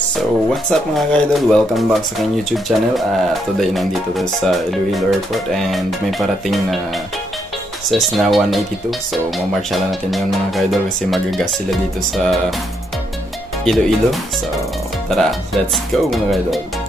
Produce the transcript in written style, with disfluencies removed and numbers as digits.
So, what's up mga ka-idol? Welcome back sa aking YouTube channel. Today, nandito tayo sa Iloilo Airport and may parating na Cessna 182. So, mamarsyala natin yun mga ka-idol kasi magagas sila dito sa Iloilo. So, tara, let's go mga ka-idol!